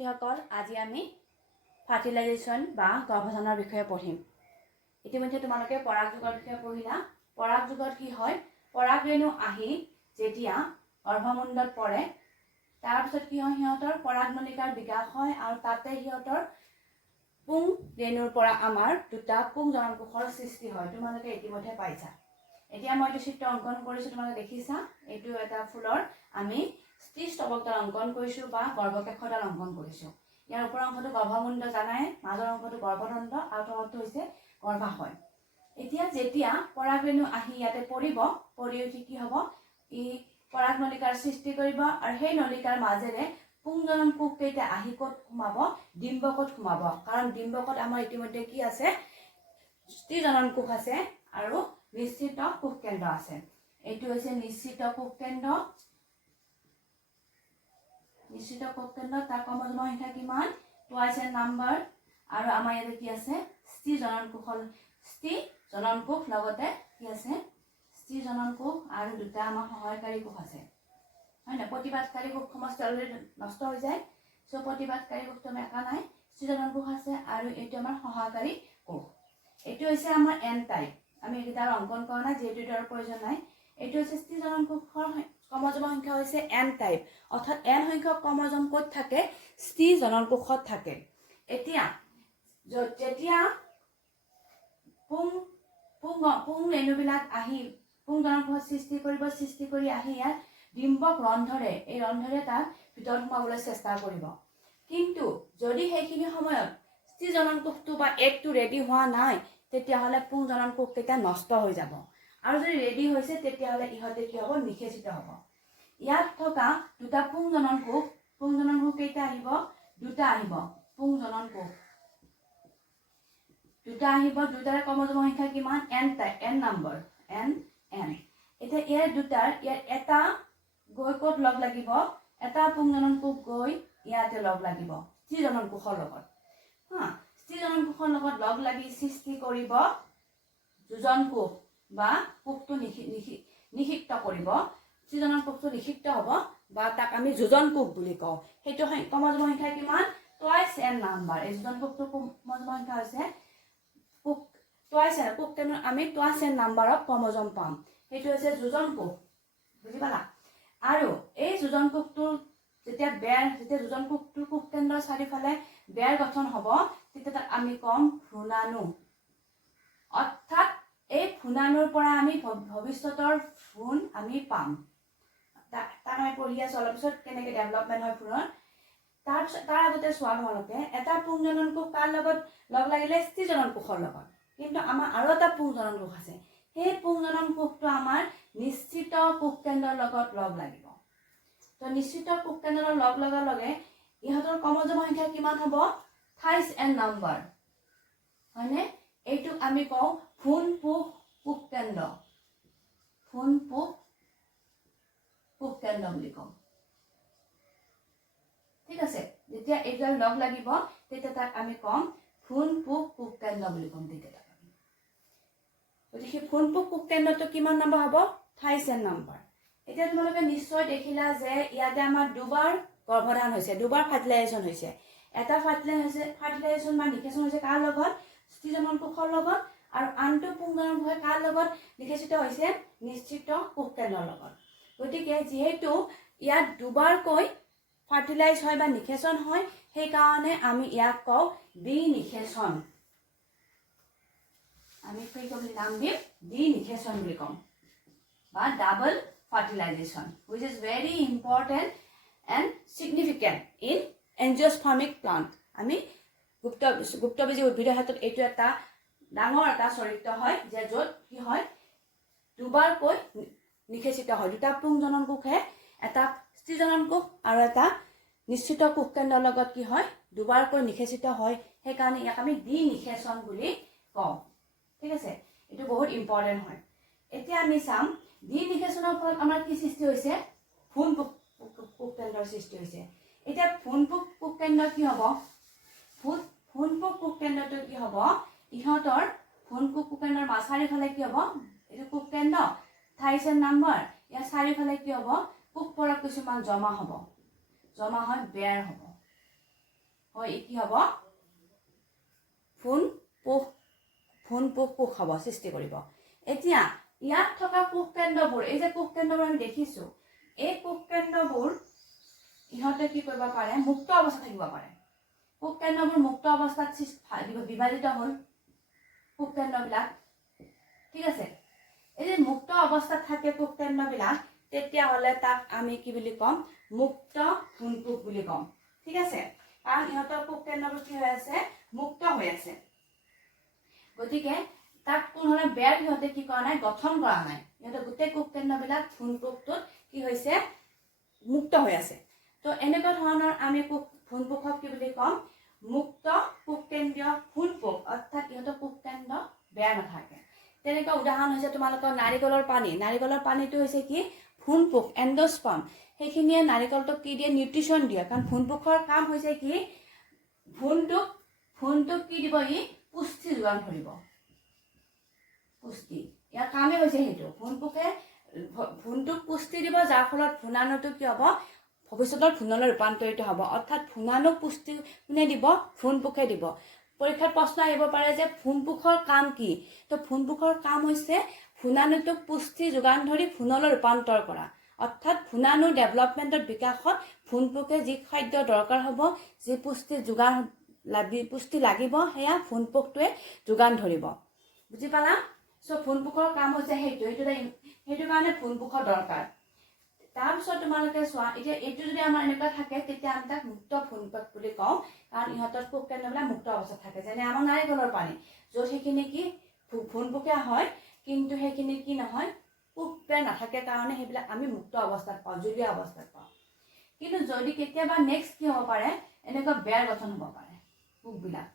ছাত্ৰীসকল আজি আমি ফাৰ্টিলাইজেশ্যন বা গৰ্ভধাৰণৰ বিষয়ে পঢ়িম। ইতিমধ্যে তোমালোকে পৰাগ যুগৰ বিষয়ে পঢ়িলা। পৰাগ যুগত কি হয়, পৰাগ ৰেণু আহি যেতিয়া গৰ্ভমুণ্ডত পৰে তাৰপিছত কি হয়, সিহঁতৰ পৰাগনলিকাৰ বিকাশ হয় আৰু তাতে সিহঁতৰ পুং ৰেণুৰ পৰা আমাৰ দুটা পুং জননকোষৰ সৃষ্টি হয়। তোমালোকে ইতিমধ্যে পাইছা। এতিয়া মই এইটো চিত্ৰ অংকন কৰিছোঁ, তোমালোকে দেখিছা। এইটো এটা ফুলৰ আমি স্তৱকডাল অংকন কৰিছোঁ বা গৰ্ভকেশডাল অংকন কৰিছোঁ। ইয়াৰ ওপৰৰ অংশটো গৰ্ভমুণ্ড জানাই, মাজৰ অংশটো গৰ্ভদণ্ড আৰু তলৰটো হৈছে গৰ্ভাশয়। এতিয়া যেতিয়া পৰাগ ৰেণু আহি ইয়াতে পৰিব, পৰি উঠি কি হ'ব, ই পৰাগ নলিকাৰ সৃষ্টি কৰিব আৰু সেই নলিকাৰ মাজেৰে পুংজনন কোষকেইটা আহি ক'ত সোমাব, ডিম্বকত সোমাব। কাৰণ ডিম্বকত আমাৰ ইতিমধ্যে কি আছে, স্ত্ৰীজনন কোষ আছে আৰু নিশ্চিত কোষ কেন্দ্ৰ আছে। এইটো হৈছে নিশ্চিত কোষ কেন্দ্ৰ। নিশ্চিত কোষ কেন্দ্ৰ, তাৰ ক্ৰমজম সংখ্যা কিমান, টুৱাইচ এন নাম্বাৰ। আৰু আমাৰ ইয়াতে কি আছে, স্ত্ৰী জনন কোষ লগতে কি আছে, স্ত্ৰী জনন কোষ আৰু দুটা আমাৰ সহায়কাৰী কোষ আছে, হয় না। প্ৰতিবাদকাৰী কোষ সমষ্টি অলৰেডি নষ্ট হৈ যায়, চ' প্ৰতিবাদকাৰী কোষটো আমি একা নাই, স্ত্ৰী জনন কোষ আছে আৰু এইটো আমাৰ সহায়কাৰী কোষ। এইটো হৈছে আমাৰ এন টাইপ। আমি এইকেইটা অংকন কৰা নাই যিহেতু এটাৰ প্ৰয়োজন নাই। এইটো হৈছে স্ত্ৰী জনন কোষৰ ক্ৰমজম সংখ্যা হৈছে এন টাইপ, অৰ্থাৎ এন সংখ্যক ক্ৰমজম ক'ত থাকে, স্ত্ৰী জনন কোষত থাকে। এতিয়া যেতিয়া পুং ৰেণুবিলাক আহি পুং জনন কোষত সৃষ্টি কৰিব, সৃষ্টি কৰি আহি ইয়াত ডিম্বক ৰন্ধৰে, এই ৰন্ধৰে তাক ভিতৰত সোমাবলৈ চেষ্টা কৰিব। কিন্তু যদি সেইখিনি সময়ত স্ত্ৰী জনন কোষটো বা এগটো ৰেডি হোৱা নাই, তেতিয়াহ'লে পুং জনন কোষকেইটা নষ্ট হৈ যাব। আৰু যদি ৰেডি হৈছে তেতিয়াহ'লে ইহঁতে কি হ'ব, নিষেচিত হ'ব। ইয়াত থকা দুটা পুং জনন কোষ কেইটা আহিব, দুটা আহিব পুং জনন কোষ, দুটা আহিব। দুটাৰ ক্ৰমজম সংখ্যা কিমান, এন নম্বৰ, এন। এতিয়া ইয়াৰ এটা গৈ ক'ত লগ লাগিব, এটা পুং জনন কোষ গৈ ইয়াতে লগ লাগিব স্ত্ৰী জনন কোষৰ লগত। স্ত্ৰী জনন কোষৰ লগত লগ লাগি সৃষ্টি কৰিব যোজন কোষ বা কোষটো নিষিক্ত কৰিব। স্ত্ৰী জনন কোষটো নিষিক্ত হ'ব বা তাক আমি যোজন কোষ বুলি কওঁ। সেইটো ক্ৰমজম সংখ্যা কিমান, টুৱাইচ এন নাম্বাৰ। এই যোজন কোষটোৰ ক্ৰমজম সংখ্যা হৈছে কোষ কেন্দ্ৰ আমি টুৱাইচ এন নাম্বাৰত ক্ৰমজম পাম। সেইটো হৈছে যোজন কোষ, বুজি পালা। আৰু এই যোজন কোষটোৰ যেতিয়া যোজন কোষটোৰ কোষ কেন্দ্ৰৰ চাৰিওফালে বেৰ গঠন হ'ব, তেতিয়া তাক আমি কম ভ্ৰূণাণু। অৰ্থাৎ এই ভ্ৰূণাণুৰ পৰা আমি ভৱিষ্যতৰ ভ্ৰূণ আমি পাম। তাক আমি পঢ়ি আছো অলপ পিছত কেনেকে ডেভেলপমেণ্ট হয় ভ্ৰূণৰ। তাৰ আগতে চোৱা তোমালোকে, এটা পুং জনন কোষ কাৰ লগত লগ লাগিলে, স্ত্ৰী জনন কোষৰ লগত। কিন্তু আমাৰ আৰু এটা পুং জনন কোষ আছে, সেই পুং জনন কোষটো আমাৰ নিশ্চিত কোষ কেন্দ্ৰৰ লগত লগ লাগিব। তো নিশ্চিত কোষ কেন্দ্ৰৰ লগ লগাৰ লগে ইহঁতৰ ক্ৰমজম সংখ্যা কিমান হ'ব, 28 এন নম্বৰ, হয়নে। এইটোক আমি কওঁ ভ্ৰূণপোষ কোষ কেন্দ্ৰ, ভ্ৰূণপোষ কোষ কেন্দ্ৰ বুলি কওঁ। ঠিক আছে। যেতিয়া এইবিলাক লগ লাগিব তেতিয়া তাক আমি কম ভ্ৰূণপোষ কোষ কেন্দ্ৰ বুলি কম। গতিকে ভ্ৰূণপোষ কোষ কেন্দ্ৰটো কিমান নম্বৰ হ'ব, 28 এন নম্বৰ। এতিয়া তোমালোকে নিশ্চয় দেখিলা যে ইয়াতে আমাৰ দুবাৰ গৰ্ভধান হৈছে, দুবাৰ ফাৰ্টিলাইজেশ্যন হৈছে। এটা ফাৰ্টিলাইজেশ্যন বা নিষেচন হৈছে কাৰ লগত, স্ত্ৰী জনন কোষৰ লগত, আৰু আনটো পুং জনন কোষে কাৰ লগত নিষেচিত হৈছে, নিশ্চিত কোষ কেন্দ্ৰৰ লগত। গতিকে যিহেতু ইয়াত দুবাৰকৈ ফাৰ্টিলাইজ হয় বা নিষেচন হয়, সেইকাৰণে আমি ইয়াক কওঁ দ্বিনিষেচন। আমি কি বুলি নাম দিম, দ্বিনিষেচন বুলি কম বা double fertilization, which is very important and significant in angiospermic plant. আমি গুপ্তবীজী উদ্ভিদৰ ক্ষেত্ৰত এইটো এটা ডাঙৰ এটা চৰিত্ৰ হয় যে য'ত কি হয়, দুবাৰকৈ নিষেচিত হয়। দুটা পুং জনন কোষে এটা স্ত্ৰী জনন কোষ আৰু এটা নিশ্চিত কোষ কেন্দ্ৰৰ লগত কি হয়, দুবাৰকৈ নিষেচিত হয়। সেইকাৰণে ইয়াক আমি দ্বিনিষেচন বুলি কওঁ। ঠিক আছে, এইটো বহুত ইম্পৰ্টেণ্ট হয়। এতিয়া আমি চাম দ্বিনিষেচনৰ ফলত আমাৰ কি সৃষ্টি হৈছে, ভ্ৰূণপোষ কোষ কেন্দ্ৰৰ সৃষ্টি হৈছে। এতিয়া ভ্ৰূণপোষ কোষ কেন্দ্ৰ কি হ'ব, ভ্ৰূণপোষ কোষ কেন্দ্ৰটো কি হ'ব, ইহঁতৰ ভ্ৰূণপোষ কোষ কেন্দ্ৰৰ চাৰিওফালে কি হ'ব, এইটো কোষ কেন্দ্ৰ 28 এন নম্বৰ, ইয়াৰ চাৰিওফালে কি হ'ব, কোষ পৰক কিছুমান জমা হ'ব, জমা হয় বেৰ হ'ব। হৈ কি হ'ব ফোন পোক হ'ব সৃষ্টি কৰিব এতিয়া ইয়াত থকা কোষ কেন্দ্ৰবোৰ এই যে কোষ কেন্দ্ৰবোৰ আমি দেখিছো এই কোষ কেন্দ্ৰবোৰ ইহঁতে কি কৰিব পাৰে মুক্ত অৱস্থাত থাকিব পাৰে কোষ কেন্দ্ৰবোৰ মুক্ত অৱস্থাত বিভাজিত হ'ল কোষ কেন্দ্ৰবিলাক ঠিক আছে এই যে মুক্ত অৱস্থাত থাকে কোষ কেন্দ্ৰবিলাক তেতিয়াহ'লে তাক আমি কি বুলি ক'ম মুক্ত ফোনপোক বুলি ক'ম ঠিক আছে কাৰণ ইহঁতৰ কোষ কেন্দ্ৰবোৰ কি হৈ আছে মুক্ত হৈ আছে গতিকে তাত কোনোধৰণৰ বেৰ ইহঁতে কি কৰা নাই গঠন কৰা নাই ইহঁতে গোটেই কোষ কেন্দ্ৰবিলাক ফোনপোকটোত কি হৈছে মুক্ত হৈ আছে তো এনেকুৱা ধৰণৰ আমি ফোনপোকক কি বুলি ক'ম মুক্ত কোষ কেন্দ্ৰীয় ফোনপোক অৰ্থাৎ ইহঁতৰ কোষ কেন্দ্ৰ বেয়া নাথাকে তেনেকুৱা উদাহৰণ হৈছে তোমালোকৰ নাৰিকলৰ পানীটো হৈছে কি ফোনপোক এণ্ডোস্পাৰ্ম সেইখিনিয়ে নাৰিকলটোক কি দিয়ে নিউট্ৰিশ্যন দিয়ে কাৰণ ফোনপোকৰ কাম হৈছে কি ফোনটোক কি দিব ই পুষ্টি যোগান ধৰিব পুষ্টি ইয়াৰ কামেই হৈছে সেইটো ফোনটোক পুষ্টি দিব যাৰ ফলত ভ্ৰূণাণুটো কি হ'ব ভৱিষ্যতৰ ভ্ৰূণলৈ ৰূপান্তৰিত হ'ব অৰ্থাৎ ভ্ৰূণাণুক পুষ্টি কোনে দিব ফোনপোকে দিব পৰীক্ষাত প্ৰশ্ন আহিব পাৰে যে ফোনপোকৰ কাম কি তো ফোনপোকৰ কাম হৈছে ভ্ৰূণাণুটোক পুষ্টি যোগান ধৰি ভ্ৰূণলৈ ৰূপান্তৰ কৰা অৰ্থাৎ ভ্ৰূণাণু ডেভেলপমেণ্টৰ বিকাশত ফোনপোকে যি খাদ্য দৰকাৰ হ'ব যি পুষ্টি লাগিব সেয়া ফোনপোকটোৱে যোগান ধৰিব বুজি পালা সো ফোনপোকৰ কাম হৈছে সেইটো কাৰণে ফোনপোকৰ দৰকাৰ তাৰপিছত তোমালোকে চোৱা এতিয়া এইটো যদি আমাৰ এনেকুৱা থাকে তেতিয়া আমি তাক মুক্ত ফোনপোক বুলি কওঁ কাৰণ ইহঁতৰ কোষ কেন্দ্ৰবিলাক মুক্ত অৱস্থাত থাকে যেনে আমাৰ নাৰিকলৰ পানী য'ত সেইখিনি কি ফোনপোকীয়া হয় কিন্তু সেইখিনি কি নহয় পোক বেয়া নাথাকে কাৰণে সেইবিলাক আমি মুক্ত অৱস্থাত পাওঁ জলীয়া অৱস্থাত পাওঁ কিন্তু যদি কেতিয়াবা নেক্সট কি হ'ব পাৰে এনেকুৱা বেয়া গঠন হ'ব পাৰে পোকবিলাক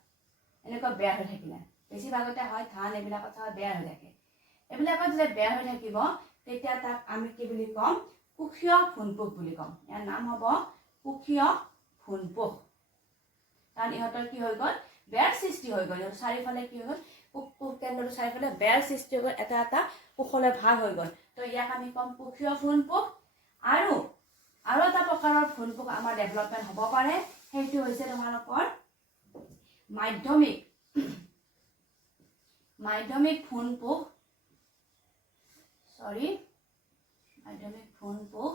এনেকুৱা বেয়া হৈ থাকিলে বেছিভাগতে হয় ধান এইবিলাকত বেয়া হৈ থাকে এইবিলাকত যেতিয়া বেয়া হৈ থাকিব তেতিয়া তাক আমি কি বুলি ক'ম কোষীয় ফোনপোক বুলি ক'ম ইয়াৰ নাম হ'ব কোষীয় ফোনপোক কাৰণ ইহঁতৰ কি হৈ গ'ল বেয়াৰ সৃষ্টি হৈ গ'ল চাৰিওফালে কি হৈ গ'ল কোষ কেন্দ্ৰটো চাৰিওফালে বেয়াৰ সৃষ্টি হৈ গ'ল এটা কোষলৈ ভাগ হৈ গ'ল তো ইয়াক আমি ক'ম কোষীয় ফোনপোক আৰু এটা প্ৰকাৰৰ ফোনপোক আমাৰ ডেভেলপমেণ্ট হ'ব পাৰে সেইটো হৈছে তোমালোকৰ মাধ্যমিক ফোনপোক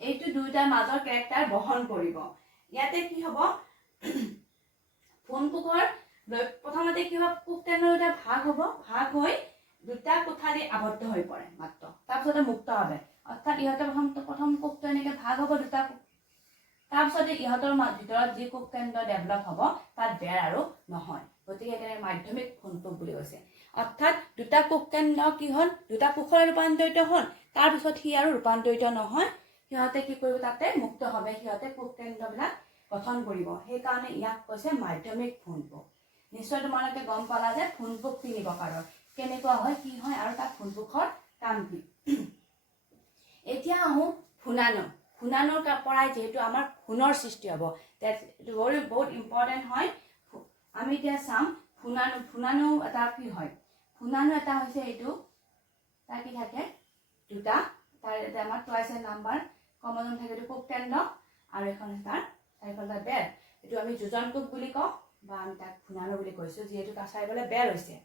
এইটো দুইটাৰ মাজৰ কেৰেক্টাৰ বহন কৰিব ইয়াতে কি হ'ব ফোনপোকৰ প্ৰথমতে কি হ'ব কোষ কেন্দ্ৰৰ দুটা ভাগ হ'ব ভাগ হৈ দুটা কোঠালি আবদ্ধ হৈ পৰে মাত্ৰ তাৰপিছতে মুক্ত হবে অৰ্থাৎ ইহঁতে প্ৰথম কোষটো এনেকৈ ভাগ হ'ব দুটা তাৰপিছতে ইহঁতৰ ভিতৰত যি কোষ কেন্দ্ৰ ডেভেলপ হ'ব তাত বেৰ আৰু নহয় গতিকে সেইকাৰণে মাধ্যমিক ফোনপোক বুলি কৈছে অৰ্থাৎ দুটা কোষ কেন্দ্ৰ কি হ'ল দুটা কোষলৈ ৰূপান্তৰিত হ'ল তাৰপিছত সি আৰু ৰূপান্তৰিত নহয় সিহঁতে কি কৰিব তাতে মুক্ত হবে সিহঁতে কোষ কেন্দ্ৰবিলাক গঠন কৰিব সেইকাৰণে ইয়াক কৈছে মাধ্যমিক ফোনপোক নিশ্চয় তোমালোকে গম পালা যে ফোনপোক 3 প্ৰকাৰৰ কেনেকুৱা হয় কি হয় আৰু তাৰ ফোনপোকৰ কাম কি এতিয়া আহোঁ ভ্ৰূণাণুৰ পৰাই যিহেতু আমাৰ ভ্ৰূণৰ সৃষ্টি হ'ব এইটো বহুত ইম্পৰ্টেণ্ট হয় আমি এতিয়া চাম ভ্ৰূণাণু এটা কি হয় ভ্ৰূণাণু এটা হৈছে এইটো তাৰ কি থাকে দুটা তাৰ এটা আমাৰ টুৱাইছ নাম্বাৰ ক্ৰমজম থাকে এইটো কোষ কেন্দ্ৰ আৰু এখন তাৰ চাৰিফালে বেৰ এইটো আমি যোজন কোষ বুলি কওঁ বা আমি তাক ভ্ৰূণাণু বুলি কৈছোঁ যিহেতু তাৰ চাৰিফালে বেৰ হৈছে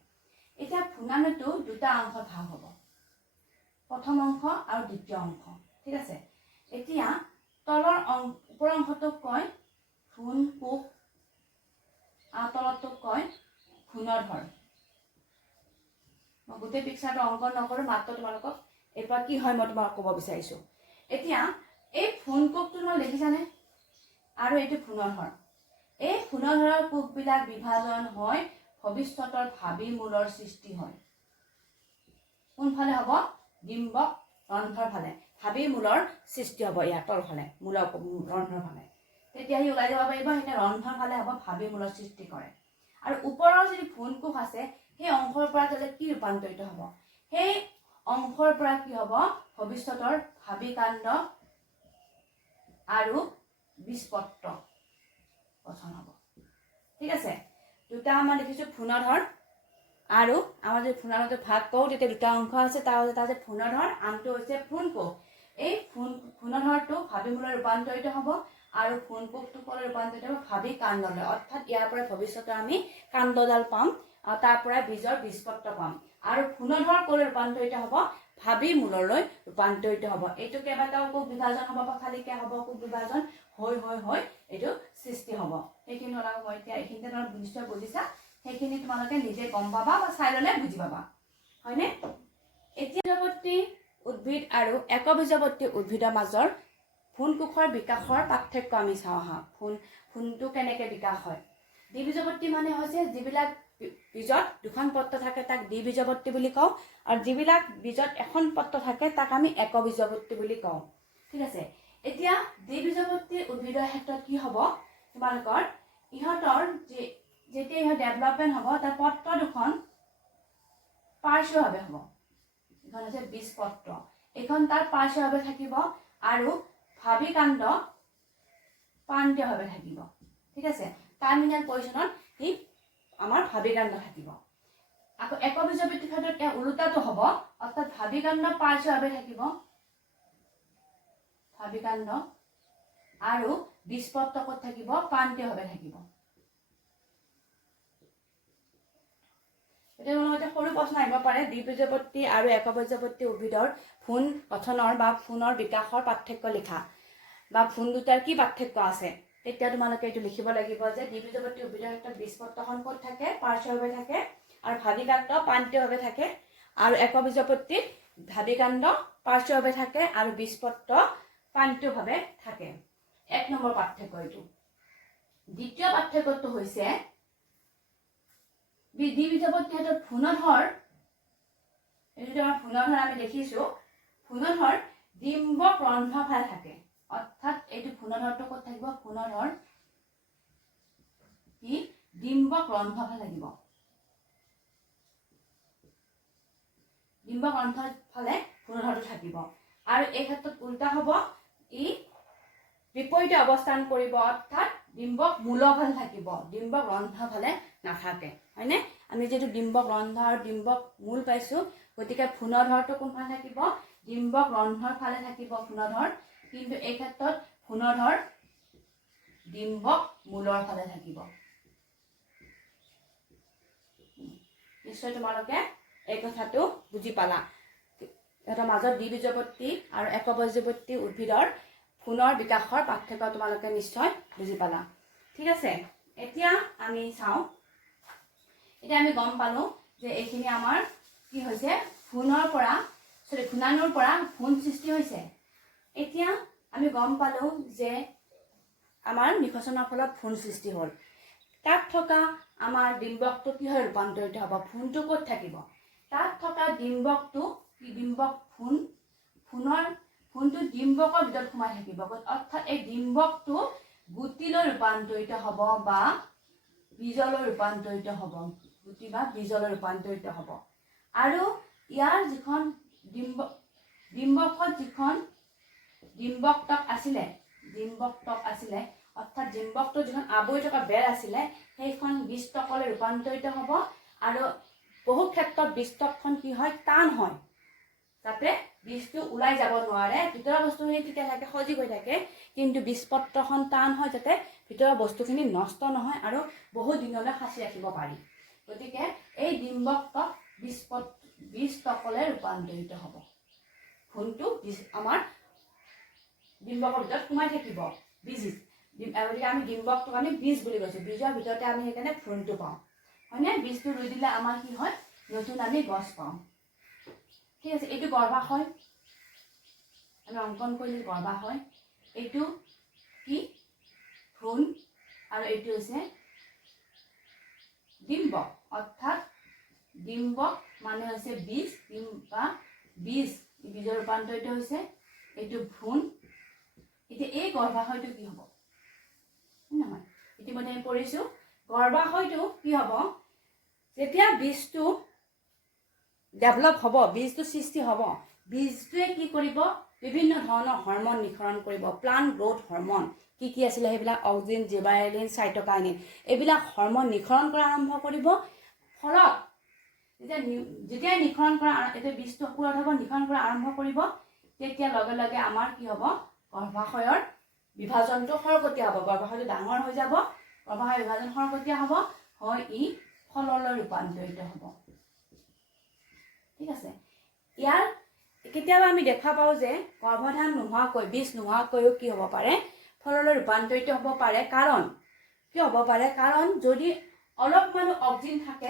এতিয়া ভ্ৰূণাণুটো দুটা অংশত ভাগ হ'ব প্ৰথম অংশ আৰু দ্বিতীয় অংশ ঠিক আছে এতিয়া তলৰ ওপৰ অংশটোক কয় ফোনপোক আৰু তলৰটোক কয় ভ্ৰূণধৰ মই গোটেই পিকচাৰটো অংকন নকৰোঁ মাত্ৰ তোমালোকক এইবাৰ কি হয় মই তোমাক ক'ব বিচাৰিছোঁ এতিয়া এই ফোনপোকটো তোমাক দেখিছানে আৰু এইটো ভ্ৰূণধৰ এই ভ্ৰূণধৰৰ কোষবিলাক বিভাজন হয় ভৱিষ্যতৰ ভাবী মূলৰ সৃষ্টি হয় কোনফালে হ'ব ডিম্বক ৰন্ধ্ৰৰ ফালে ভাবী মূলৰ সৃষ্টি হ'ব ইয়াৰ তলফালে মূলৰ ৰন্ধ্ৰৰ ফালে তেতিয়া সি ওলাই যাব পাৰিব সেইটা ৰন্ধ্ৰৰ ফালে হ'ব ভাবী মূলৰ সৃষ্টি কৰে আৰু ওপৰৰ যি ফোনপোক আছে সেই অংশৰ পৰা তালে কি ৰূপান্তৰিত হ'ব সেই অংশৰ পৰা কি হ'ব ভৱিষ্যতৰ ভাবী কাণ্ড আৰু বীজপত্ৰ গঠন হ'ব ঠিক আছে দুটা আমাৰ দেখিছোঁ ভ্ৰূণধৰ আৰু আমাৰ যদি ভ্ৰূণাণুটো ভাগ কৰোঁ তেতিয়া দুটা অংশ আছে তাৰ হৈছে ভ্ৰূণধৰ আনটো হৈছে ফোনপোক এই ভ্ৰূণধৰটো ভাবী মূলত ৰূপান্তৰিত হ'ব আৰু ভ্ৰূণপোকটোকলৈ ৰূপান্তৰিত হ'ব ভাবি কাণ্ডলৈ, অৰ্থাৎ ইয়াৰ পৰা ভৱিষ্যতে আমি কাণ্ডডাল পাম আৰু তাৰ পৰা বীজৰ বীজপত্ৰ পাম। আৰু ভ্ৰূণধৰ ক'লৈ ৰূপান্তৰিত হ'ব ভাবি মূললৈ ৰূপান্তৰিত হ'ব। এইটো কেইবাটাও কোষ বিভাজন হ'ব, পথালিকা হ'ব, কোষ বিভাজন হৈ এইটো সৃষ্টি হ'ব। সেইখিনি অলপ মই এতিয়া এইখিনিতে তোমালোক নিশ্চয় বুজিছা, সেইখিনি তোমালোকে নিজে গম পাবা বা চাই ল'লে বুজি পাবা, হয়নে? এতিয়া বীজৱৰ্তী উদ্ভিদ আৰু একবীজৱৰ্তী উদ্ভিদৰ মাজৰ ভ্ৰূণকোষৰ বিকাশৰ পাৰ্থক্য আমি চাওঁ আহা। ভ্ৰূণটো কেনেকৈ বিকাশ হয়। দ্বিবীজৱৰ্তী মানে হৈছে যিবিলাক বীজত দুখন পত্ৰ থাকে তাক দ্বিবীজৱৰ্তী বুলি কওঁ, আৰু যিবিলাক বীজত এখন পত্ৰ থাকে তাক আমি একবীজৱৰ্তী বুলি কওঁ। ঠিক আছে। এতিয়া দ্বিবীজৱৰ্তী উদ্ভিদৰ ক্ষেত্ৰত কি হ'ব, তোমালোকৰ ইহঁতৰ যেতিয়া ইহঁত ডেভেলপমেণ্ট হ'ব তাৰ পত্ৰ দুখন পাৰ্শ্বভাৱে হ'ব। এইখন হৈছে বীজপত্ৰ, এইখন তাৰ পাৰ্শ্বভাৱে থাকিব আৰু ভাবি কাণ্ড প্ৰান্তীয়ভাৱে থাকিব। ঠিক আছে। টাৰ্মিনেল পজিশ্যনত সি আমাৰ ভাবি কাণ্ড থাকিব। আকৌ একবীজৱৰ্তী ক্ষেত্ৰত ইয়াৰ ওলোটাটো হ'ব, অৰ্থাৎ ভাবি কাণ্ড পাৰ্শ্বভাৱে থাকিব, ভাবি কাণ্ড, আৰু বীজপত্ৰ ক'ত থাকিব প্ৰান্তীয়ভাৱে থাকিব। এতিয়া সৰু প্ৰশ্ন আহিব পাৰে, দ্বিবীজৱৰ্তী আৰু একবীজৱৰ্তী উদ্ভিদৰ ভ্ৰূণ গঠনৰ বা ভ্ৰূণৰ বিকাশৰ পাৰ্থক্য লিখা, বা ভ্ৰূণ দুটাৰ কি পাৰ্থক্য আছে। তেতিয়া তোমালোকে এইটো লিখিব লাগিব যে দ্বিবীজৱৰ্তী উদ্ভিদৰ ক্ষেত্ৰত বীজপত্ৰখন ক'ত থাকে পাৰ্শ্বভাৱে থাকে আৰু ভাবি কাণ্ড প্ৰান্তীয়ভাৱে থাকে, আৰু একবীজৱৰ্তীত ভাবি কাণ্ড পাৰ্শ্বভাৱে থাকে আৰু বীজপত্ৰ প্ৰান্তীয়ভাৱে থাকে। 1 নম্বৰ পাৰ্থক্য এইটো। দ্বিতীয় পাৰ্থক্যটো হৈছে দ্বিবীজৱৰ্তী ক্ষেত্ৰত ভ্ৰূণধৰ, এইটো আমাৰ ভ্ৰূণধৰ আমি দেখিছো, ভ্ৰূণধৰ ডিম্বক ৰন্ধ্ৰফালে থাকে, অৰ্থাৎ এইটো ভ্ৰূণধৰটো ক'ত থাকিব, ভ্ৰূণধৰ কি ডিম্বক ৰন্ধ্ৰফালে থাকিব, ডিম্বক ৰন্ধ্ৰফালে ভ্ৰূণধৰটো থাকিব। আৰু এই ক্ষেত্ৰত উল্টা হ'ব, ই বিপৰীতে অৱস্থান কৰিব, অৰ্থাৎ ডিম্বক মূলফালে থাকিব, ডিম্বক ৰন্ধ্ৰফালে নাথাকে, হয়নে? আমি যিহেতু ডিম্বক ৰন্ধ্ৰ আৰু ডিম্বক মূল পাইছো, গতিকে ভ্ৰূণধৰটো কোনফালে থাকিব ডিম্বক ৰন্ধ্ৰৰ ফালে থাকিব ভ্ৰূণধৰ, কিন্তু এই ক্ষেত্ৰত ভ্ৰূণধৰ ডিম্বক মূলৰ ফালে থাকিব। নিশ্চয় তোমালোকে এই কথাটো বুজি পালা। ইহঁতৰ মাজত দ্বিবীজৱৰ্তী আৰু একবীজৱৰ্তী উদ্ভিদৰ ভ্ৰূণৰ বিকাশৰ পাৰ্থক্য তোমালোকে নিশ্চয় বুজি পালা। ঠিক আছে। এতিয়া আমি চাওঁ, এতিয়া আমি গম পালো যে এইখিনি আমাৰ কি হৈছে, ভ্ৰূণাণুৰ পৰা ভ্ৰূণ সৃষ্টি হৈছে। এতিয়া আমি গম পালো যে আমাৰ নিষেচনৰ ফলত ভ্ৰূণ সৃষ্টি হ'ল। তাত থকা আমাৰ ডিম্বকটো কি হৈ ৰূপান্তৰিত হ'ব, ভ্ৰূণটো ক'ত থাকিব, তাত থকা ডিম্বকটো ভ্ৰূণটো ডিম্বকৰ ভিতৰত সোমাই থাকিব, অৰ্থাৎ এই ডিম্বকটো গুটিলৈ ৰূপান্তৰিত হ'ব বা বীজলৈ ৰূপান্তৰিত হ'ব, গুটি বা বীজলৈ ৰূপান্তৰিত হ'ব। আৰু ইয়াৰ যিখন ডিম্বকত যিখন ডিম্বকটক আছিলে, অৰ্থাৎ ডিম্বকটোৰ যিখন আৱৰি থকা বেৰ আছিলে, সেইখন বীজতকলৈ ৰূপান্তৰিত হ'ব। আৰু বহু ক্ষেত্ৰত বীজতকখন কি হয়, টান হয়, যাতে বীজটো ওলাই যাব নোৱাৰে, ভিতৰৰ বস্তুখিনি ঠিকে থাকে, সজীৱ হৈ থাকে, কিন্তু বীজপত্ৰখন টান হয় যাতে ভিতৰৰ বস্তুখিনি নষ্ট নহয় আৰু বহু দিনলৈ সাঁচি ৰাখিব পাৰি। গতিকে এই ডিম্বকটক বীজতকলৈ ৰূপান্তৰিত হ'ব। ভ্ৰূণটো আমাৰ ডিম্বকৰ ভিতৰত সোমাই থাকিব, গতিকে আমি ডিম্বকটোক আমি বীজ বুলি কৈছো, বীজৰ ভিতৰতে আমি সেইকাৰণে ভ্ৰূণটো পাওঁ, হয়নে? বীজটো ৰুই দিলে আমাৰ কি হয়, নতুন আমি গছ পাওঁ। ঠিক আছে। এইটো গৰ্ভাশয়, আমি অংকন কৰিলে গৰ্ভাশয়, এইটো কি ভ্ৰূণ, আৰু এইটো হৈছে ডিম্বক, অৰ্থাৎ ডিম্বক মানে হৈছে বীজ, বীজৰ ৰূপান্তৰিত হৈছে, এইটো ভ্ৰূণ। এতিয়া এই গৰ্ভাশয়টো কি হ'ব, নহয় ইতিমধ্যে আমি পঢ়িছো, গৰ্ভাশয়টো কি হ'ব, যেতিয়া বীজটো ডেভেলপ হ'ব, বীজটো সৃষ্টি হ'ব, বীজটোৱে কি কৰিব, বিভিন্ন ধৰণৰ হৰমন নিঃসৰণ কৰিব, প্লান্ট গ্ৰোথ হৰমন কি আছিলে সেইবিলাক, অক্সিন, জিবাৰেলিন, চাইটকাইনিন, এইবিলাক হৰমন নিঃসৰণ কৰা আৰম্ভ কৰিব। ফলত যেতিয়া নিঃসৰণ কৰা, এতিয়া বীজটো পূৰঠ হ'ব, নিঃসৰণ কৰা আৰম্ভ কৰিব, তেতিয়া লগে লগে আমাৰ কি হ'ব, গৰ্ভাশয়ৰ বিভাজনটো খৰকটীয়া হ'ব, গৰ্ভাশয়টো ডাঙৰ হৈ যাব, গৰ্ভাশয় বিভাজন খৰকটীয়া হ'ব, হয় ই ফললৈ ৰূপান্তৰিত হ'ব। ঠিক আছে। ইয়াৰ কেতিয়াবা আমি দেখা পাওঁ যে গৰ্ভধান নোহোৱাকৈ, বীজ নোহোৱাকৈও কি হ'ব পাৰে, ফললৈ ৰূপান্তৰিত হ'ব পাৰে। কাৰণ কি হ'ব পাৰে, কাৰণ যদি অলপমানো অক্সিজেন থাকে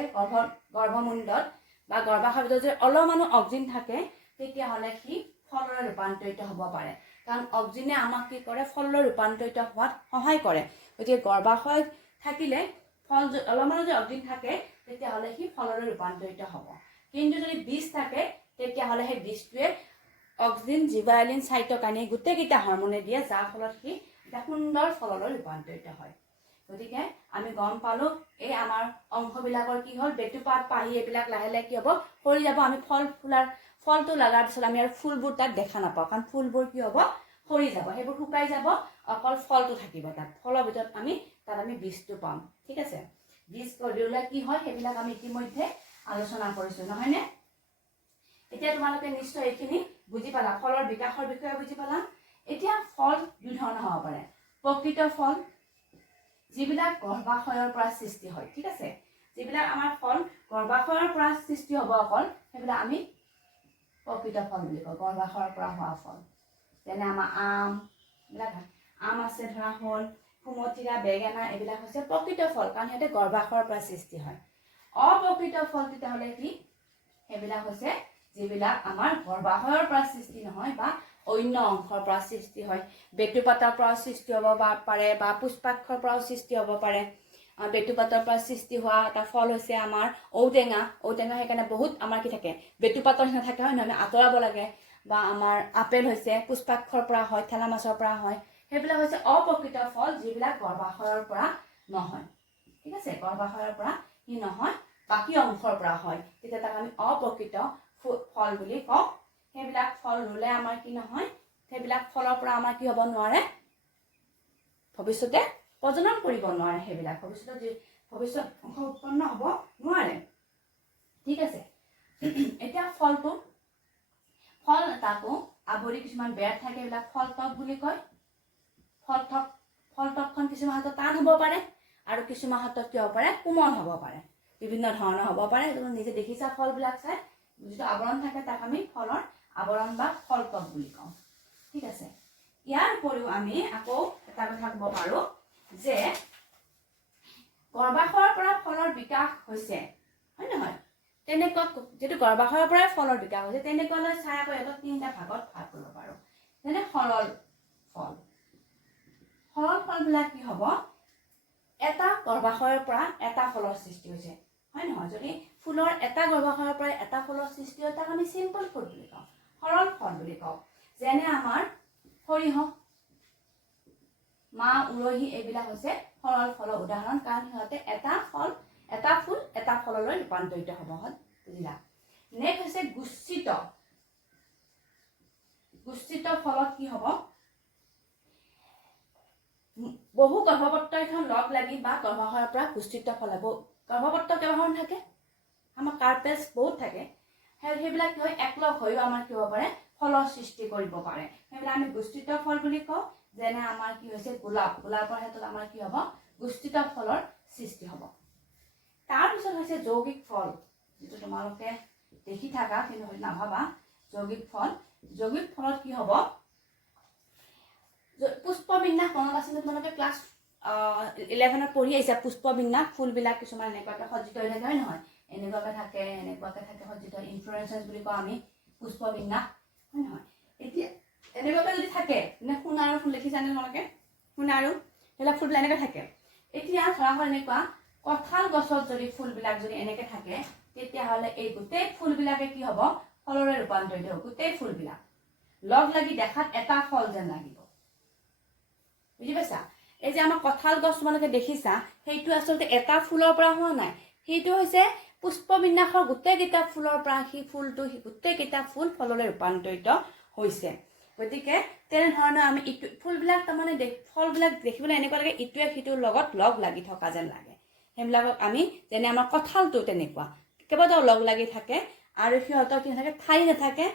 গৰ্ভমুণ্ডত বা গৰ্ভাশয়ত যদি অলপমানো অক্সিজেন থাকে, তেতিয়াহ'লে সি ফললৈ ৰূপান্তৰিত হ'ব পাৰে। কাৰণ অক্সিজেনে আমাক কি কৰে, ফললৈ ৰূপান্তৰিত হোৱাত সহায় কৰে। গতিকে গৰ্ভাশয়ত থাকিলে ফল অলপমানো যদি অক্সিজেন থাকে, তেতিয়াহ'লে সি ফললৈ ৰূপান্তৰিত হ'ব। কিন্তু যদি বীজ থাকে, তেতিয়াহ'লে সেই বীজটোৱে অক্সিজেন, জিবাইলিন, চাইটকাইনিন গোটেইকেইটা হৰম'নে দিয়ে, যাৰ ফলত সি এটা সুন্দৰ ফললৈ ৰূপান্তৰিত হয়। গতিকে আমি গম পালোঁ, এই আমাৰ অংশবিলাকৰ কি হ'ল, বেটুপাত, পাহি এইবিলাক লাহে লাহে কি হ'ব, সৰি যাব। আমি ফলটো লগাৰ পিছত আমি আৰু ফুলবোৰ তাত দেখা নাপাওঁ, কাৰণ ফুলবোৰ কি হ'ব, সৰি যাব, সেইবোৰ শুকাই যাব, অকল ফলটো থাকিব তাত। ফলৰ ভিতৰত তাত আমি বীজটো পাম। ঠিক আছে। বীজ কঢ়িওলাই কি হয়, সেইবিলাক আমি ইতিমধ্যে আলোচনা কৰিছোঁ, নহয়নে? এতিয়া তোমালোকে নিশ্চয় এইখিনি বুজি পালা, ফলৰ বিকাশৰ বিষয়ে বুজি পালা। এতিয়া ফল দুই ধৰণৰ হ'ব পাৰে। প্ৰকৃত ফল, যিবিলাক গৰ্ভাশয়ৰ পৰা সৃষ্টি হয়। ঠিক আছে। যিবিলাক আমাৰ ফল গৰ্ভাশয়ৰ পৰা সৃষ্টি হ'ব অকল, সেইবিলাক আমি প্ৰকৃত ফল বুলি কওঁ, গৰ্ভাশয়ৰ পৰা হোৱা ফল। যেনে আমাৰ আম আছে, ধৰা হ'ল কুমথিৰা, বেঙেনা, এইবিলাক হৈছে প্ৰকৃত ফল, কাৰণ সিহঁতে গৰ্ভাশয়ৰ পৰা সৃষ্টি হয়। অপ্ৰকৃত ফল তেতিয়াহ'লে কি, সেইবিলাক হৈছে যিবিলাক আমাৰ গৰ্ভাশয়ৰ পৰা সৃষ্টি নহয় বা অন্য অংশৰ পৰা সৃষ্টি হয়। বেটুপাতৰ পৰা সৃষ্টি হ'ব পাৰে বা পুষ্পাক্ষৰ পৰাও সৃষ্টি হ'ব পাৰে। বেটুপাতৰ পৰা সৃষ্টি হোৱা এটা ফল হৈছে আমাৰ ঔটেঙা। ঔটেঙা সেইকাৰণে বহুত আমাৰ কি থাকে, বেটুপাতৰ নিচিনা থাকে, হয় নহয়, আমি আঁতৰাব লাগে। বা আমাৰ আপেল হৈছে পুষ্পাক্ষৰ পৰা হয়, ঠেলা মাছৰ পৰা হয়। সেইবিলাক হৈছে অপ্ৰকৃত ফল, যিবিলাক গৰ্ভাশয়ৰ পৰা নহয়। ঠিক আছে। গৰ্ভাশয়ৰ পৰা কি নহয়, বাকী অংশৰ পৰা হয়, তেতিয়া তাক আমি অপ্ৰকৃত ফল বুলি কওঁ। সেইবিলাক ফল ৰুলে আমাৰ কি নহয়, সেইবিলাক ফলৰ পৰা আমাৰ কি হ'ব নোৱাৰে, ভৱিষ্যতে প্ৰজনন কৰিব নোৱাৰে। সেইবিলাক ভৱিষ্যত অংশ উৎপন্ন হ'ব নোৱাৰে। ঠিক আছে। এতিয়া ফল এটাকো আৱৰি কিছুমান বেৰ থাকে, এইবিলাক ফলটক বুলি কয়। ফলটকখন কিছুমান হাতত টান হ'ব পাৰে, আৰু কিছুমান হাতত কি হ'ব পাৰে, কোমল হ'ব পাৰে, বিভিন্ন ধৰণৰ হ'ব পাৰে। তুমি নিজে দেখিছা ফলবিলাক চাই, যিটো আৱৰণ থাকে তাক আমি ফলৰ আৱৰণ বা ফলটক বুলি কওঁ। ঠিক আছে। ইয়াৰ উপৰিও আমি আকৌ এটা কথা ক'ব পাৰোঁ যে গৰ্ভাশয়ৰ পৰা ফলৰ বিকাশ হৈছে, হয় নহয়? তেনেকুৱা যিটো গৰ্ভাশয়ৰ পৰাই ফলৰ বিকাশ হৈছে, তেনেকুৱালৈ চাই আকৌ এটা তিনিটা ভাগত ভাগ কৰিব পাৰোঁ। যেনে সৰল ফল। সৰল ফলবিলাক কি হ'ব, এটা গৰ্ভাশয়ৰ পৰা এটা ফলৰ সৃষ্টি হৈছে, হয় নহয়? যদি ফুলৰ এটা গৰ্ভাশয়ৰ পৰা এটা ফলৰ সৃষ্টি হয়, তাক আমি চিম্পল ফ্ৰুট বুলি কওঁ, সৰল ফল বুলি কওঁ। যেনে আমাৰ সৰিয়হ, মাহ, উৰহি, এইবিলাক হৈছে সৰল ফলৰ উদাহৰণ, কাৰণ সিহঁতে এটা ফুল এটা ফললৈ ৰূপান্তৰিত হ'ব। হ'ল, বুজিলা? নেক্সট হৈছে গুচ্ছিত ফলত কি হ'ব, বহু গৰ্ভপত্ৰ এখন লগ লাগি বা গৰ্ভাশয়ৰ পৰা গুচ্ছিত ফল হ'ব। গৰ্ভপত্ৰ কেইবাখন থাকে, আমাৰ কাৰ্পেলছ বহুত থাকে, সেইবিলাক কি হয়, একলগ হৈও আমাৰ কি হ'ব পাৰে, ফলৰ সৃষ্টি কৰিব পাৰে। সেইবিলাক আমি গুচ্ছিত ফল বুলি কওঁ। যেনে আমাৰ কি হৈছে গোলাপৰ ক্ষেত্ৰত আমাৰ কি হ'ব, গুচ্ছিত ফলৰ সৃষ্টি হ'ব। তাৰপিছত হৈছে যৌগিক ফল, যিটো তোমালোকে দেখি থাকা কিন্তু নাভাবা। যৌগিক ফলত কি হ'ব, পুষ্পবিন্যাস মনত আছিলে তোমালোকে ক্লাছ 11ত পঢ়ি আহিছা, পুষ্পবিন্যাস, ফুলবিলাক কিছুমান এনেকুৱাকৈ সজ্জিত হৈ থাকে, হয় নহয়? এনেকুৱাকৈ থাকে সজ্জিত, ইনফ্লৰেঞ্চেছ বুলি কওঁ আমি পুষ্পবিন্যাস, হয় নহয়? এতিয়া এনেকুৱাকৈ যদি থাকে, সোণাৰু ফুল দেখিছানে তোমালোকে? সোণাৰু, সেইবিলাক ফুলবিলাক এনেকৈ থাকে। এতিয়া ধৰা হ'ল এনেকুৱা কঁঠাল গছত যদি ফুলবিলাক যদি এনেকৈ থাকে, তেতিয়াহ'লে এই গোটেই ফুলবিলাকে কি হ'ব, ফললৈ ৰূপান্তৰিত হ'ব। গোটেই ফুলবিলাক লগ লাগি দেখাত এটা ফল যেন লাগিব, বুজি পাইছা? এই যে আমাৰ কঁঠাল গছ তোমালোকে দেখিছা, সেইটো আচলতে এটা ফুলৰ পৰা হোৱা নাই, সেইটো হৈছে পুষ্পবিন্যাসৰ গোটেইকেইটা ফুলৰ পৰা গোটেইকেইটা ফুল ফললৈ ৰূপান্তৰিত হৈছে। গতিকে তেনেধৰণে আমি ফুলবিলাক তাৰমানে ফলবিলাক দেখিবলৈ এনেকুৱা লাগে ইটোৱে সিটোৰ লগত লগ লাগি থকা যেন লাগে। সেইবিলাকক আমি, যেনে আমাৰ কঁঠালটো তেনেকুৱা কেইবাটাও লগ লাগি থাকে, আৰু সিহঁতৰ কি নাথাকে, ঠাই নাথাকে।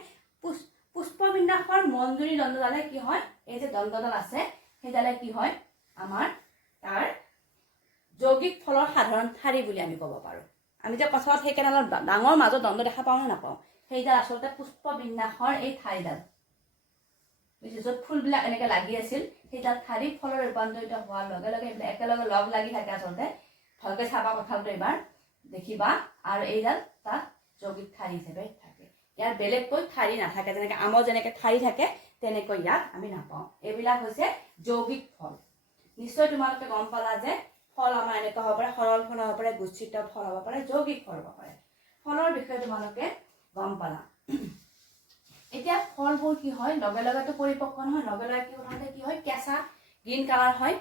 পুষ্পবিন্যাসৰ মঞ্জুৰি দণ্ডডালে কি হয়, এই যে দণ্ডডাল আছে, সেইডালে কি হয় আমাৰ তাৰ যৌগিক ফলৰ সাধাৰণ ঠাৰি বুলি আমি ক'ব পাৰোঁ। আমি যে কথাত সেইকাৰণে অলপ ডাঙৰ মাজত দ্বন্দ্ব দেখা পাওঁ নে নাপাওঁ, সেইডাল আচলতে পুষ্পবিন্যাসৰ এই ঠাৰিডাল, য'ত ফুলবিলাক এনেকৈ লাগি আছিল সেইডাল ঠাৰি ফলৰ ৰূপান্তৰিত হোৱাৰ লগে লগে এইবিলাক একেলগে লগ লাগি থাকে। আচলতে ভালকৈ চাবা কথাটো এবাৰ দেখিবা, আৰু এইডাল তাত যৌগিক ঠাৰি হিচাপে থাকে। ইয়াত বেলেগকৈ ঠাৰি নাথাকে, যেনেকৈ আমৰ যেনেকৈ ঠাৰি থাকে তেনেকৈ ইয়াত আমি নাপাওঁ। এইবিলাক হৈছে যৌগিক ফল। নিশ্চয় তোমালোকে গম পালা যে ফল আমাৰ এনেকুৱা হ'ব পাৰে, সৰল ফল হ'ব পাৰে, গুচ্ছিত ফল হ'ব পাৰে, যৌগিক ফল হ'ব পাৰে। ফলৰ বিষয়ে তোমালোকে গম পালা। এতিয়া ফলবোৰ কি হয়, লগে লগেতো পৰিপক্ক নহয়, লগে লগে কি হয় কেঁচা গ্ৰীণ কালাৰ হয়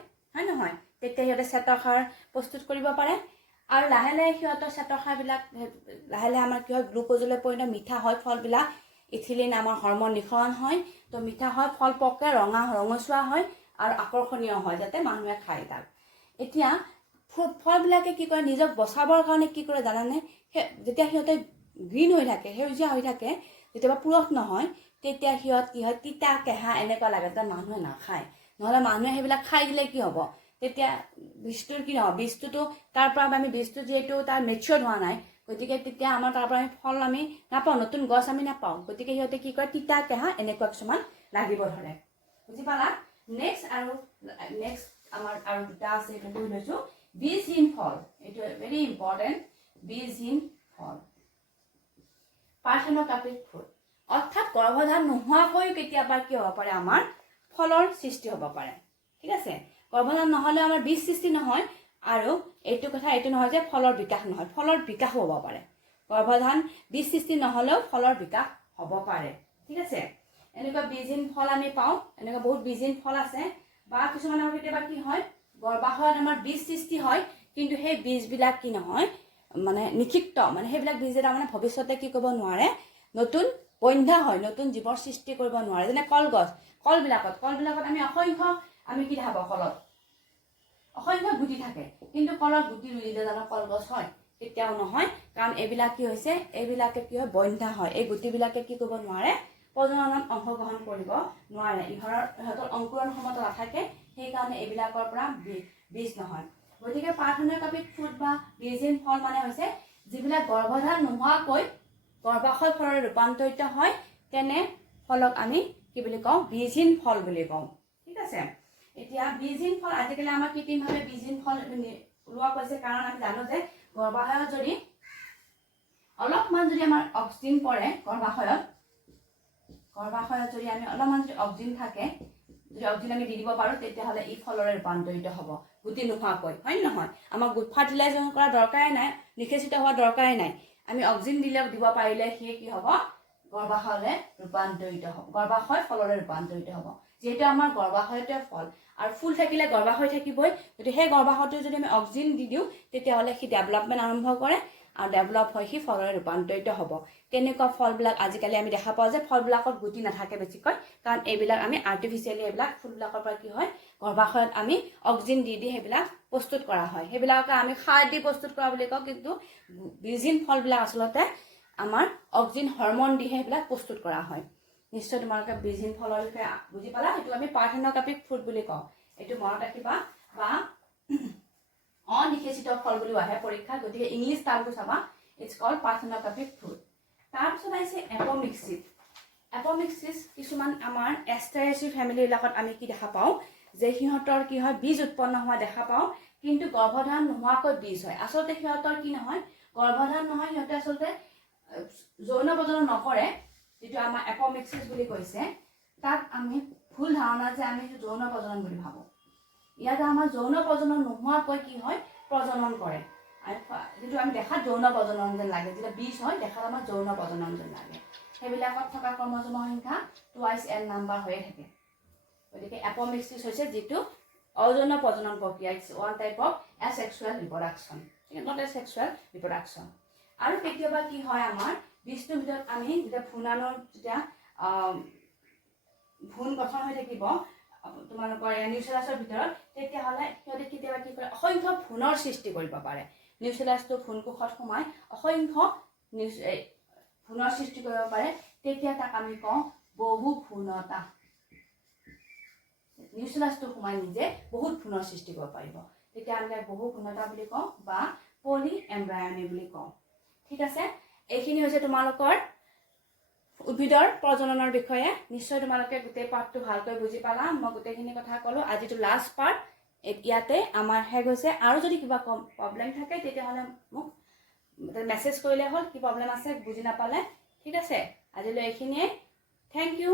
নহয়, তেতিয়া সিহঁতে শ্বেতসাৰ প্ৰস্তুত কৰিব পাৰে। আৰু লাহে লাহে সিহঁতৰ শ্বেতসাৰবিলাক লাহে লাহে আমাৰ কি হয় গ্লুক'জলৈ পৰিণত মিঠা হয় ফলবিলাক, ইথিলিন আমাৰ হৰমন নিঃসৰণ হয়, তো মিঠা হয়, ফল পকে, ৰঙচুৱা হয় আৰু আকৰ্ষণীয় হয় যাতে মানুহে খায় তাক। এতিয়া ফলবিলাকে কি কৰে, নিজক বচাবৰ কাৰণে কি কৰে জানানে, যেতিয়া সিহঁতে গ্ৰীণ হৈ থাকে, সেউজীয়া হৈ থাকে, যেতিয়াবা পুৰঠ নহয়, তেতিয়া সিহঁত কি হয় তিতা কেঁহা এনেকুৱা লাগে, যাতে মানুহে নাখায়। নহ'লে মানুহে সেইবিলাক খাই দিলে কি হ'ব, তেতিয়া বীজটোৰ কি নহ'ব, বীজটোতো তাৰ পৰা আমি বীজটো যিহেতু তাৰ মেচিয়ৰ্ড হোৱা নাই, গতিকে তেতিয়া আমাৰ তাৰ পৰা আমি ফল আমি নাপাওঁ, নতুন গছ আমি নাপাওঁ। গতিকে সিহঁতে কি কৰে তিতা কেঁহা এনেকুৱা কিছুমান লাগিব ধৰে। বুজি পালা? নেক্সট আমাৰ আৰু দুটা আছে, এইটো কৈ লৈছোঁ। বীজহীন ফল, এইটো ভেৰি ইম্পৰ্টেণ্ট। বীজহীন ফল, পাৰ্থেনোকাৰ্পিক ফ্ৰুট, অৰ্থাৎ গৰ্ভধাৰণ নোহোৱাকৈ কেতিয়াবা কি হ'ব পাৰে, আমাৰ ফলৰ সৃষ্টি হ'ব পাৰে। ঠিক আছে, গৰ্ভধাৰণ নহ'লে আমাৰ বীজ সৃষ্টি নহয়, আৰু এইটো কথা এইটো নহয় যে ফলৰ বিকাশ নহয়, ফলৰ বিকাশো হ'ব পাৰে। গৰ্ভধাৰণ বীজ সৃষ্টি নহ'লেও ফলৰ বিকাশ হ'ব পাৰে। ঠিক আছে, এনেকুৱা বীজহীন ফল আমি পাওঁ, এনেকুৱা বহুত বীজহীন ফল আছে। বা কিছুমানৰ কেতিয়াবা কি হয়, গৰ্ভাশয়ত আমাৰ বীজ সৃষ্টি হয়, কিন্তু সেই বীজবিলাক কি নহয় মানে নিক্ষিপ্ত, মানে সেইবিলাক বীজে তাৰমানে ভৱিষ্যতে কি কৰিব নোৱাৰে, নতুন বন্ধ্যা হয়, নতুন জীৱৰ সৃষ্টি কৰিব নোৱাৰে। যেনে কলগছ, কলবিলাকত আমি অসংখ্য আমি কি দেখা পাওঁ, কলত অসংখ্য গুটি থাকে, কিন্তু কলৰ গুটি ৰুলে জানো কলগছ হয়? কেতিয়াও নহয়, কাৰণ এইবিলাক কি হৈছে, এইবিলাকে কি হয় বন্ধ্যা হয়। এই গুটিবিলাকে কি কৰিব নোৱাৰে, প্ৰজননত অংশগ্ৰহণ কৰিব নোৱাৰে, ইহঁতৰ অংকুৰণ ক্ষমতা নাথাকে, সেইকাৰণে এইবিলাকৰ পৰা বীজ নহয়। গতিকে পাৰ্থেনোকাৰ্পিক ফ্ৰুট বা বীজহীন ফল মানে হৈছে যিবিলাক গৰ্ভধাৰণ নোহোৱাকৈ গৰ্ভাশয় ফললৈ ৰূপান্তৰিত হয়, তেনে ফলক আমি কি বুলি কওঁ, বীজহীন ফল বুলি কওঁ। ঠিক আছে, এতিয়া বীজহীন ফল আজিকালি আমাৰ কৃত্ৰিমভাৱে বীজহীন ফল ওলোৱা কৈছে, কাৰণ আমি জানো যে গৰ্ভাশয়ত যদি অলপমান যদি আমাৰ অক্সিজেন পৰে, গৰ্ভাশয়ত যদি আমি অলপমান যদি অক্সিজেন থাকে, যদি অক্সিজেন আমি দি দিব পাৰোঁ, তেতিয়াহ'লে ই ফলৰে ৰূপান্তৰিত হ'ব, গুটি নোহোৱাকৈ, হয় নহয়? আমাক ফাৰ্টিলাইজেশ্যন কৰা দৰকাৰেই নাই, নিষেচিত হোৱা দৰকাৰেই নাই। আমি অক্সিজেন দিব পাৰিলে সি কি হ'ব, গৰ্ভাশয়লৈ ৰূপান্তৰিত হ'ব, গৰ্ভাশয় ফললৈ ৰূপান্তৰিত হ'ব। যিহেতু আমাৰ গৰ্ভাশয়তে ফল, আৰু ফুল থাকিলে গৰ্ভাশয় থাকিবই, গতিকে সেই গৰ্ভাশয়টো যদি আমি অক্সিজেন দি দিওঁ, তেতিয়াহ'লে সি ডেভেলপমেণ্ট আৰম্ভ কৰে, আৰু ডেভেলপ হৈ সি ফললৈ ৰূপান্তৰিত হ'ব। তেনেকুৱা ফলবিলাক আজিকালি আমি দেখা পাওঁ যে ফলবিলাকত গুটি নাথাকে বেছিকৈ, কাৰণ এইবিলাক আমি আৰ্টিফিচিয়েলি এইবিলাক ফুলবিলাকৰ পৰা কি হয়, গৰ্ভাশয়ত আমি অক্সিজেন দি সেইবিলাক প্ৰস্তুত কৰা হয়। সেইবিলাকে আমি সাৰ দি প্ৰস্তুত কৰা বুলি কওঁ, কিন্তু বীজহীন ফলবিলাক আচলতে আমাৰ অক্সিজেন হৰমন দিহে সেইবিলাক প্ৰস্তুত কৰা হয়। নিশ্চয় তোমালোকে বীজহীন ফলৰ বিষয়ে বুজি পালা। সেইটো আমি পাৰ্থেনোকাৰ্পিক ফ্ৰুট বুলি কওঁ, এইটো মনত ৰাখিবা। বা অনিষেচিত ফল বুলিও আহে পৰীক্ষাত, গতিকে ইংলিছ টাৰ্মটো চাবা, ইটছ কল্ড পাৰ্থেনোকাৰ্পিক ফ্ৰুট। তাৰপিছত আহিছে এপমিক্সিছ। এপমিক্সিছ কিছুমান আমাৰ এষ্টাৰেচি ফেমিলিবিলাকত আমি কি দেখা পাওঁ, যে সিহঁতৰ কি হয়, বীজ উৎপন্ন হোৱা দেখা পাওঁ, কিন্তু গৰ্ভধাৰণ নোহোৱাকৈ বীজ হয়। আচলতে সিহঁতৰ কি নহয়, গৰ্ভধাৰণ নহয়, সিহঁতে আচলতে যৌন প্ৰজনন নকৰে, যিটো আমাৰ এপমিক্সিছ বুলি কৈছে। তাত আমি ভুল ধাৰণা যে আমি যৌন প্ৰজনন বুলি ভাবোঁ। ইয়াত আমাৰ যৌন প্ৰজনন নোহোৱাকৈ কি হয়, প্ৰজনন কৰে। যিটো আমি দেখাত যৌন প্ৰজনন যেন লাগে, যেতিয়া বীজ হয় দেখাত আমাৰ যৌন প্ৰজনন যেন লাগে। সেইবিলাকত থকা ক্ৰম'জমৰ সংখ্যা 2n নাম্বাৰ হৈয়ে থাকে। গতিকে এপমিক্সিছ হৈছে যিটো অযৌন প্ৰজনন প্ৰক্ৰিয়া, it's one type of asexual reproduction, not asexual reproduction. আৰু কেতিয়াবা কি হয়, আমাৰ বীজটোৰ ভিতৰত আমি যেতিয়া ভ্ৰূণাণুৰ যেতিয়া ভ্ৰূণ গঠন হৈ থাকিব তোমালোকৰ নিউচেলাছৰ ভিতৰত, তেতিয়াহ'লে সিহঁতে কেতিয়াবা কি কৰে, অসংখ্য ভ্ৰূণৰ সৃষ্টি কৰিব পাৰে। নিউচেলাছটো ভ্ৰূণকোষত সোমাই অসংখ্য ভ্ৰূণৰ সৃষ্টি কৰিব পাৰে, তেতিয়া তাক আমি কওঁ বহু ভ্ৰূণতা। নিউক্লিয়াছটো সোমাই নিজে বহুত ভ্ৰূণৰ সৃষ্টি কৰিব পাৰিব তেতিয়া আমি বহু ভ্ৰূণতা বুলি কওঁ বা পলি এমব্ৰায়নি বুলি কওঁ ঠিক আছে এইখিনি হৈছে তোমালোকৰ উদ্ভিদৰ প্ৰজননৰ বিষয়ে নিশ্চয় তোমালোকে গোটেই পাঠটো ভালকৈ বুজি পালা মই গোটেইখিনি কথা ক'লো আজিটো লাষ্ট পাৰ্ট ইয়াতে আমাৰ শেষ হৈছে আৰু যদি কিবা প্ৰব্লেম থাকে তেতিয়াহ'লে মোক মেছেজ কৰিলে হ'ল কি প্ৰব্লেম আছে বুজি নাপালে ঠিক আছে আজিলৈ এইখিনিয়ে থ্যাংক ইউ